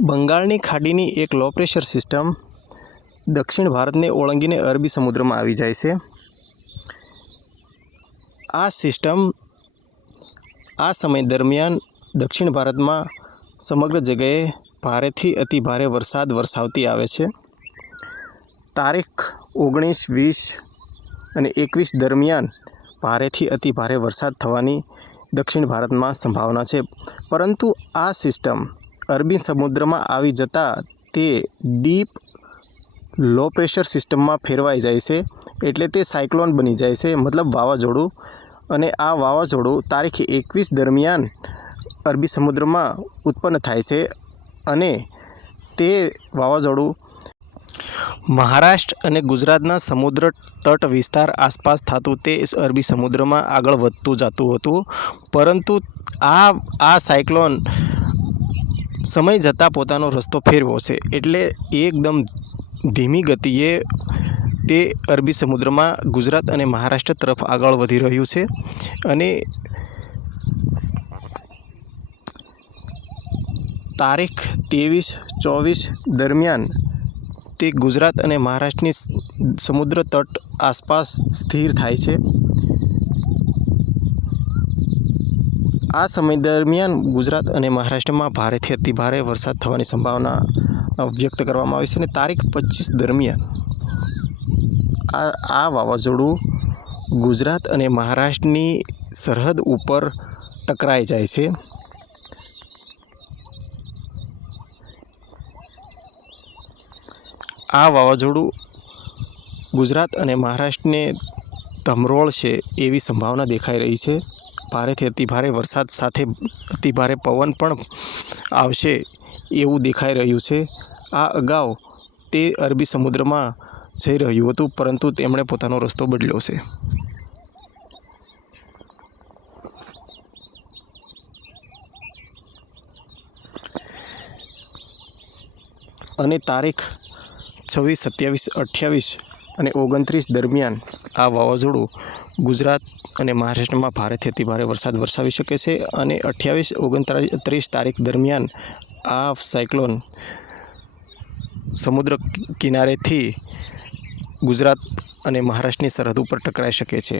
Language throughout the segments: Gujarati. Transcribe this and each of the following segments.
બંગાળની ખાડીની એક લો પ્રેશર સિસ્ટમ દક્ષિણ ભારતને ઓળંગીને અરબી સમુદ્રમાં આવી જાય છે. આ સિસ્ટમ આ સમય દરમિયાન દક્ષિણ ભારતમાં સમગ્ર જગ્યાએ ભારેથી અતિ ભારે વરસાદ વરસાવતી આવે છે. તારીખ 19, 20 અને 21 દરમિયાન ભારેથી અતિ ભારે વરસાદ થવાની દક્ષિણ ભારતમાં સંભાવના છે. પરંતુ આ સિસ્ટમ અરબી સમુદ્રમાં આવી જતાં તે ડીપ લો પ્રેશર સિસ્ટમમાં ફેરવાઈ જાય છે. એટલે તે સાયક્લોન બની જાય છે, મતલબ વાવાઝોડું. અને આ વાવાઝોડું તારીખ 21 દરમિયાન અરબી સમુદ્રમાં ઉત્પન્ન થાય છે અને તે વાવાઝોડું મહારાષ્ટ્ર અને ગુજરાતના સમુદ્ર તટ વિસ્તાર આસપાસ થતું તે અરબી સમુદ્રમાં આગળ વધતું જતું હતું. પરંતુ આ સાયક્લોન સમય જતાં પોતાનો રસ્તો ફેરવ્યો છે. એટલે એકદમ ધીમી ગતિએ તે અરબી સમુદ્રમાં ગુજરાત અને મહારાષ્ટ્ર તરફ આગળ વધી રહ્યું છે. અને તારીખ 23, 24 દરમિયાન તે ગુજરાત અને મહારાષ્ટ્રની સમુદ્ર તટ આસપાસ સ્થિર થાય છે. આ સમય દરમિયાન ગુજરાત અને મહારાષ્ટ્રમાં ભારેથી અતિ ભારે વરસાદ થવાની સંભાવના વ્યક્ત કરવામાં આવી છે. અને તારીખ 25 દરમિયાન આ વાવાઝોડું ગુજરાત અને મહારાષ્ટ્રની સરહદ ઉપર ટકરાઈ જાય છે. આ વાવાઝોડું ગુજરાત અને મહારાષ્ટ્રને ધમરોળશે એવી સંભાવના દેખાઈ રહી છે. ભારેથી અતિ ભારે વરસાદ સાથે અતિ ભારે પવન પણ આવશે એવું દેખાઈ રહ્યું છે. આ અગાઉ તે અરબી સમુદ્રમાં જઈ રહ્યું હતું, પરંતુ તેમણે પોતાનો રસ્તો બદલ્યો છે. અને તારીખ 26, 27, 28 અને 29 દરમિયાન આ વાવાઝોડું ગુજરાત અને મહારાષ્ટ્રમાં ભારેથી અતિ ભારે વરસાદ વરસાવી શકે છે. અને 28, 29 તારીખ દરમિયાન આ સાયક્લોન સમુદ્ર કિનારેથી ગુજરાત અને મહારાષ્ટ્રની સરહદ ઉપર ટકરાઈ શકે છે.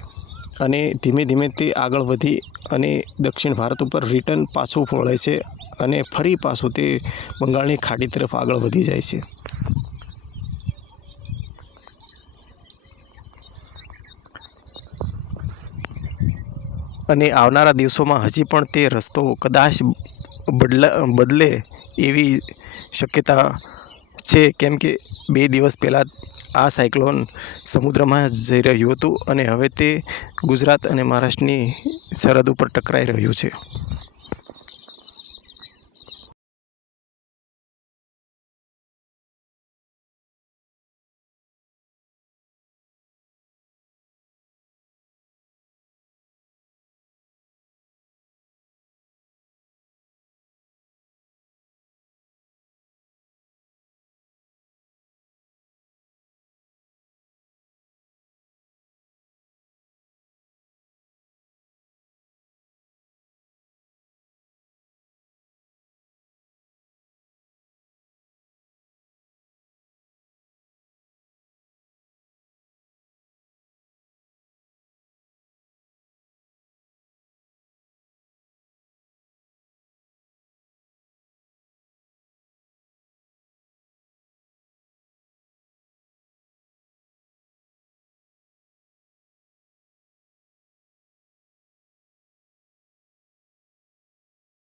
અને ધીમે ધીમે તે આગળ વધી અને દક્ષિણ ભારત ઉપર રિટર્ન પાછું વળે છે અને ફરી પાછું તે બંગાળની ખાડી તરફ આગળ વધી જાય છે. અને આવનારા દિવસોમાં હજી પણ તે રસ્તો કદાચ બદલે એવી શક્યતા છે. કેમ કે 2 દિવસ પહેલાં આ સાયક્લોન સમુદ્રમાં જઈ રહ્યું હતું અને હવે તે ગુજરાત અને મહારાષ્ટ્રની સરહદ ઉપર ટકરાઈ રહ્યું છે.